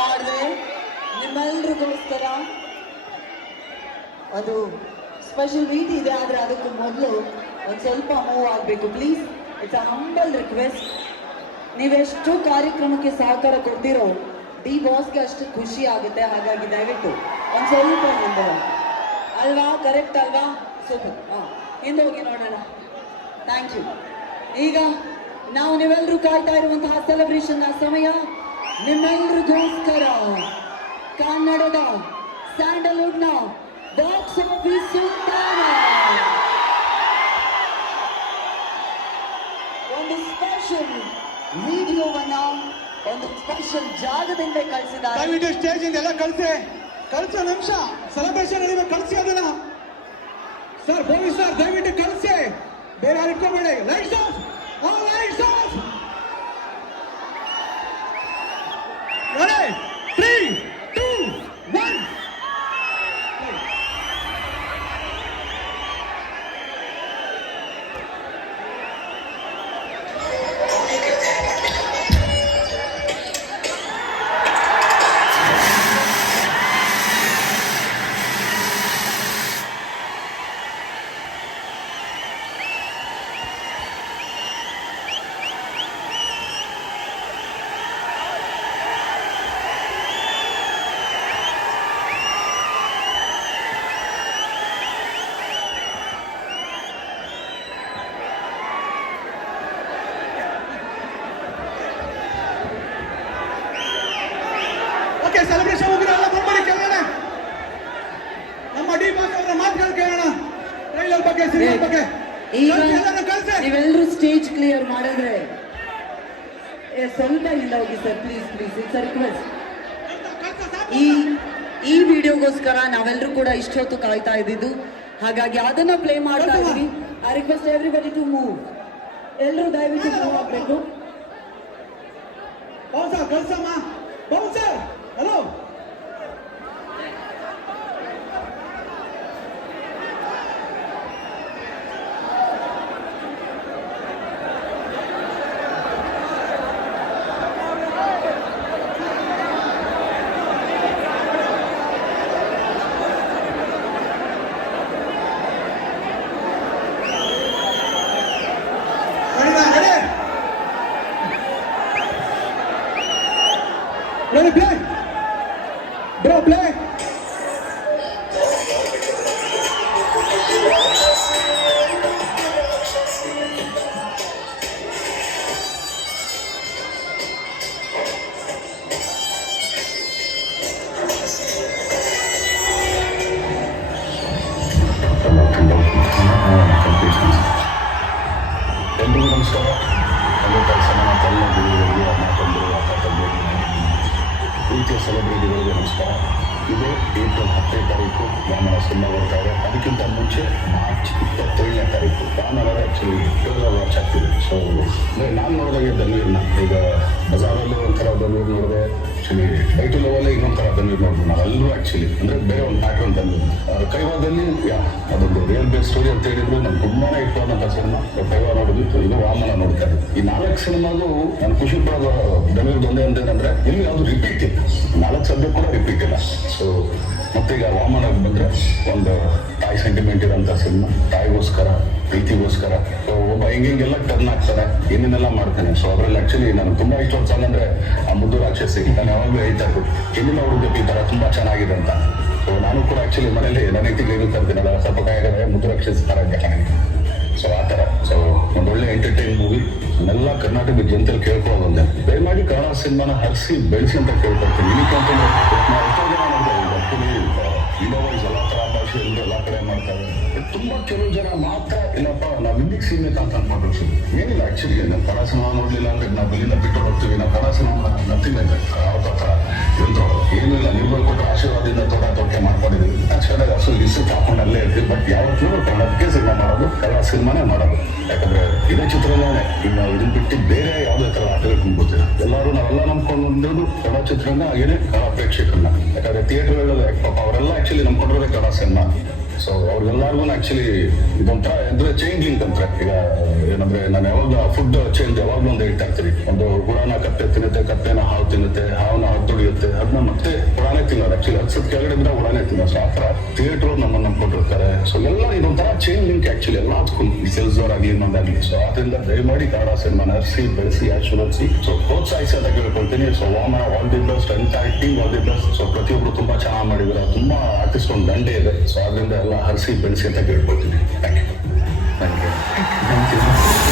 ಮಾಡಿದೆ ನಿಮ್ಮೆಲ್ರಿಗೋಸ್ಕರ. ಅದು special meet ಇದೆ, ಆದರೆ ಅದಕ್ಕೂ ಮೊದಲು ಒಂದು ಸ್ವಲ್ಪ ಮೂವ್ ಆಗಬೇಕು please. It's a humble request. ನೀವೆಷ್ಟು ಕಾರ್ಯಕ್ರಮಕ್ಕೆ ಸಹಕಾರ ಕೊಡ್ತೀರೋ ಡಿ ಬಾಸ್ಗೆ ಅಷ್ಟು ಖುಷಿ ಆಗುತ್ತೆ. ಹಾಗಾಗಿ ದಯವಿಟ್ಟು ಒಂದು ಸ್ವಲ್ಪ ಹಿಂದೆ ಅಲ್ವಾ, ಕರೆಕ್ಟ್ ಅಲ್ವಾ? ಸೂಪರ್. ಹಿಂದೆ ಹೋಗಿ ನೋಡೋಣ. Thank you. ಈಗ ನಾವು ನೀವೆಲ್ಲರೂ ಕಾಯ್ತಾ ಇರುವಂತಹ ಸೆಲೆಬ್ರೇಷನ್ ಸಮಯ. ನಿಮ್ಮೆಲ್ಲರಿಗೋಸ್ಕರ ಕನ್ನಡದ ಸ್ಯಾಂಡಲ್ವುಡ್ನ ಬಾಕ್ಸ್ ಆಫೀಸ್ ಸುಲ್ತಾನ ಒಂದು ಸ್ಪೆಷಲ್ ವಿಡಿಯೋವನ್ನ ಒಂದು ಸ್ಪೆಷಲ್ ಜಾಗದಿಂದ ಕಳಿಸಿದ್ದಾರೆ. ದಯವಿಟ್ಟು ಸ್ಟೇಜ್ ಇಂದ ಎಲ್ಲ ಕಳಿಸೋ ನಿಮಿಷ ಸೆಲೆಬ್ರೇಷನ್ ನಡೀಬೇಕು. ಕಳಿಸಿ ಅದನ್ನ ಸರ್, ಪೊಲೀಸ್ ಸರ್, ದಯವಿಟ್ಟು ಕಳಿಸಿ. ಬೇರೆ ಯಾರು ಇಟ್ಕೋಬೇಡಿ. Lights off, all lights off. Ready, 3, 2, 1. Celebration ಹೋಗಿರೋ ಎಲ್ಲ ಬರ್ಬರಿ ಕೇಳೋಣ. ನಮ್ಮ ಡಿ ಬಾಸ್ ಅವರ ಮಾತುಗಳು ಕೇಳೋಣ. ಟ್ರೈಲರ್ ಬಗ್ಗೆ, ಸೀರಿಯಲ್ ಬಗ್ಗೆ ನೀವೆಲ್ಲರೂ ಸ್ಟೇಜ್ ಕ್ಲಿಯರ್ ಮಾಡಿದ್ರೆ ಸ್ವಲ್ಪ ಇಲ್ಲ ಹೋಗಿ sir, please please, it's a request. ಈ ವಿಡಿಯೋಗೋಸ್ಕರ ನಾವೆಲ್ಲರೂ ಕೂಡ ಇಷ್ಟೊತ್ತು ಕಾಯ್ತಾ ಇದ್ದಿದ್ದು, ಹಾಗಾಗಿ ಅದನ್ನ ಪ್ಲೇ ಮಾಡ್ತಾ ಇದ್ವಿ. I request everybody to move. ಎಲ್ಲರೂ ದಯವಿಟ್ಟು ಮೂವ್ ಆಗಬೇಕು. ಬೌನ್ಸರ್ ಕಳ್ಸಮ್ಮ, bouncer. Hello, ready, play. Bro, play. ಎಲ್ರಿಗೂ ನಮಸ್ಕಾರ. ತಂದೆ ತಾಯಿ ಸಮಾನ ತನ್ನ ಗುರುಗಳಿಗೆ ಮಾತಂದರು ಅಕ್ಕ ಪ್ರೀತಿಯ ಸೆಲೆಬ್ರಿಟಿಗಳಿಗೆ ನಮಸ್ಕಾರ. ಇದೇ ಏಪ್ರಿಲ್ 10ನೇ ತಾರೀಕು ವಾಮನ ಸಿನಿಮಾ ಬರ್ತಾ ಇದೆ. ಅದಕ್ಕಿಂತ ಮುಂಚೆ ಮಾರ್ಚ್ 27ನೇ ತಾರೀಕು ವಾಮನ ಆ್ಯಕ್ಚುಲಿ ಟ್ರೈಲರ್ ವಾಚ್ ಆಗ್ತಿದೆ. ಸೊ ನಾನು ನೋಡಿದಾಗೆ ಧನ್ವೀರ್ನ ಈಗ ಬಜಾರಲ್ಲೂ ಒಂಥರ ಧನ್ವೀರ್ ನೋಡಿದೆ, ಆ್ಯಕ್ಚುಲಿ ಡೈಟು ಲೆವೆಲ್ಲೇ ಇನ್ನೊಂದು ಥರ ಧನ್ವೀರ್ ನೋಡ್ಬೋದು ನಾವೆಲ್ಲರೂ. ಆ್ಯಕ್ಚುಲಿ ಅಂದರೆ ಬೇರೆ ಒಂದು ಪ್ಯಾಟ್ರನ್ ಧನ್ವೀರ್. ಕೈವಾದಲ್ಲಿ ಅದೊಂದು ರಿಯಲ್ ಬೇಸ್ ಸ್ಟೋರಿ ಅಂತ ಹೇಳಿದ್ರು ನಂಗೆ ತುಂಬಾ ಇಷ್ಟವಾದಂಥ ಸಿನಿಮಾ. ಕೈವಾ ನೋಡಿದ್ದು, ಇದು ವಾಮನ ನೋಡ್ತಾ ಇದ್ದೆ. ಈ 4 ಸಿನಿಮಾಗೂ ನಾನು ಖುಷಿ ಪಡೋದು ಧನ್ವೀರ್ ಒಂದೇ ಅಂತೇನಂದರೆ ಇಲ್ಲಿ ಯಾವುದು ರಿಪೀಟ್ ಇಲ್ಲ. 4 ಸಬ್ಜೆಕ್ಟ್ ಕೂಡ ರಿಪೀಟ್ ಇಲ್ಲ. ಸೊ ಮತ್ತೀಗ ವಾಮನ ಬಂದರೆ ಒಂದು ತಾಯಿ ಸೆಂಟಿಮೆಂಟ್ ಇರೋಂಥ ಸಿನಿಮಾ, ತಾಯಿಗೋಸ್ಕರ, ಪ್ರೀತಿಗೋಸ್ಕರ. ಸೊ ಒಬ್ಬ ಹೆಂಗೆಲ್ಲ ಟರ್ನ್ ಆಗ್ತಾನೆ, ಏನೇನೆಲ್ಲ ಮಾಡ್ತಾನೆ. ಸೊ ಅದರಲ್ಲಿ ಆ್ಯಕ್ಚುಲಿ ನಾನು ತುಂಬ ಇಷ್ಟೊಂದು ಸಾಂಗ್ ಅಂದರೆ ಆ ಮುದ್ದು ರಾಕ್ಷಸಿ. ನಾನು ಯಾವಾಗಲೂ ಹೇಳ್ತಾ ಇದ್ದು ಹೆಣ್ಣಿನ ಹುಡುಗಕ್ಕೆ ಈ ಥರ ತುಂಬ ಚೆನ್ನಾಗಿದೆ ಅಂತ. ಸೊ ನಾನು ಕೂಡ ಆ್ಯಕ್ಚುಲಿ ಮನೇಲಿ ನನ್ನ ಹೆಂಡತಿಗೆ ಏನು ತರ್ತೀನಲ್ಲ, ಸ್ವಲ್ಪ ಕಾಯಾಗದೆ ಮುದ್ದು ರಾಕ್ಷಸಿ ಥರ ಚೆನ್ನಾಗಿದೆ. ಸೊ ಆ ಥರ. ಸೊ ಒಂದೊಳ್ಳೆ ಎಂಟರ್ಟೈನ್ ಮೂವಿ. ಎಲ್ಲ ಕರ್ನಾಟಕದ ಜನತೆಯಲ್ಲಿ ಕೇಳ್ಕೊಳ್ಳೋದು ಒಂದೇ, ದಯಮಾಡಿ ಕನ್ನಡ ಸಿನಿಮಾನ ಹರಿಸಿ ಬೆಳೆಸಿ ಅಂತ ಕೇಳ್ಕೊಳ್ತೀನಿ. ಏನಕ್ಕೆ ಅಂತಂದರೆ ನಾವು ಎಷ್ಟೋ ಜನ ನೋಡ್ತಾರೆ ಆ್ಯಕ್ಚುಲಿ ಇಂಡಿಯಾವೈಸ್ ಎಲ್ಲ ಥರ ಭಾಷೆ ಎಲ್ಲ ಕಡೆ ಮಾಡ್ತಾರೆ. ತುಂಬ ಕೆಲವು ಜನ ಮಾತ್ರ ಇಲ್ಲಪ್ಪ ನಾವು ಹಿಂದಿಗೆ ಸೀಮಿತ ಅಂತ ಅನ್ಕೊಂಡು ಏನಿಲ್ಲ. ಆ್ಯಕ್ಚುಲಿ ನಾವು ಕನ್ನಡ ಸಿನಿಮಾ ನೋಡಲಿಲ್ಲ ಅಂದರೆ ನಾವು ಇಲ್ಲಿಂದ ಬಿಟ್ಟು ಹೋಗ್ತೀವಿ. ನಾವು ಕನ್ನಡ ಸಿನಿಮಾ ನಥಿಂಗ್ ಇದೆ ಯಾವ ಥರ ಇವಂತ ಏನೂ ಇಲ್ಲ. ನೀವು ಕೊಟ್ಟರೆ ಆಶೀರ್ವಾದದಿಂದ ತೊಟ್ಟೆ ಮಾಡ್ಕೊಂಡಿದ್ದೀವಿ. ಚೆನ್ನಾಗಿ ಅಸಲು ಲಿಸ್ಟ್ ಹಾಕೊಂಡು ಅಲ್ಲೇ ಇರ್ತೀವಿ. ಬಟ್ ಯಾವತ್ತೂ ಕನ್ನಡಕ್ಕೆ ಸಿನಿಮಾ ಮಾಡೋದು, ಕನ್ನಡ ಸಿನಿಮಾನೇ ಮಾಡೋದು. ಯಾಕಂದರೆ ಇದೇ ಚಿತ್ರನೇ ಇನ್ನು ಇದನ್ನು ಬಿಟ್ಟು ಬೇರೆ ಯಾವುದೇ ಥರ ಆಟಗಳು ಗೊತ್ತಿಲ್ಲ. ಎಲ್ಲರೂ ನಾವೆಲ್ಲ ನಂಬ್ಕೊಂಡು ಬಂದಿರೋದು ಕನ್ನಡ ಚಿತ್ರನ, ಹಾಗೇನೆ ಕನ್ನಡ ಪ್ರೇಕ್ಷಕರನ್ನ. ಯಾಕಂದರೆ ಥಿಯೇಟರ್ಗಳಲ್ಲಿ ಪಾಪ ಅವರೆಲ್ಲ ಆ್ಯಕ್ಚುಲಿ ನಂಬ್ಕೊಂಡಿರೋದೇ ಕನ್ನಡ ಸಿನಿಮಾ. ಸೊ ಅವ್ರಿಗೆಲ್ಲರಿಗೂ ಆಕ್ಚುಲಿ ಇದೊಂಥರ ಅಂದ್ರೆ ಚೇಂಜ್ ಲಿಂಕ್ ಅಂತಾರೆ. ಈಗ ಏನಂದ್ರೆ ನಾನು ಯಾವಾಗ ಫುಡ್ ಚೇಂಜ್ ಯಾವಾಗ್ಲೂ ಒಂದು ಹೇಳ್ತಾ ಇರ್ತೀನಿ, ಒಂದು ಹುಳನ ಕತ್ತೆ ತಿನ್ನುತ್ತೆ, ಕತ್ತೆನ ಹಾವು ತಿನ್ನುತ್ತೆ, ಹಾವನ್ನ ಹೊತ್ತೊಡಿಯುತ್ತೆ, ಅದನ್ನ ಮತ್ತೆ ಹುಳಾನೇ ತಿನ್ನೋದು. ಆಕ್ಚುಲಿ ಹತ್ಸದ ಕೆಳಗಡೆ ಬಿಡ ಹುಳಾನೇ ತಿನ್ನೋದು. ಸೊ ಆ ಥರ ಥಿಯೇಟರ್ ನಮ್ಮನ್ನು ನಂಬ್ಕೊಂಡಿರ್ತಾರೆ. ಸೊ ಎಲ್ಲ ಇದೊಂಥರ ಚೇಂಜ್ ಲಿಂಕ್ ಆಕ್ಚುಲಿ ಎಲ್ಲದಕ್ಕೂ, ಸೆಲ್ಸೋರ್ ಆಗಲಿ ಇನ್ನೊಂದಾಗಲಿ. ಸೊ ಅದರಿಂದ ದಯಮಾಡಿ ಕನ್ನಡ ಸಿನಿಮಾನ ಹರಿಸಿ ಬೆಳೆಸಿ ಆಶೀರ್ವದಿಸಿ ಸೊ ಪ್ರೋತ್ಸಾಹಿಸಿ ಅಂತ ಕೇಳ್ಕೊಳ್ತೀನಿ. So Vamana all the best, entire team all the best. So ಪ್ರತಿಯೊಬ್ರು ತುಂಬಾ ಚೆನ್ನಾಗಿ ಮಾಡಿದ್ದಾರೆ, ತುಂಬಾ ಆರ್ಟಿಸ್ಟ್ ಒಂದು ದಂಡೆ ಇದೆ. ಸೊ ಅದರಿಂದ ಎಲ್ಲ ಹರಿಸಿ ಬೆಳೆಸಿ ಅಂತ ಕೇಳ್ಕೊಳ್ತೀನಿ. Thank you. Thank you.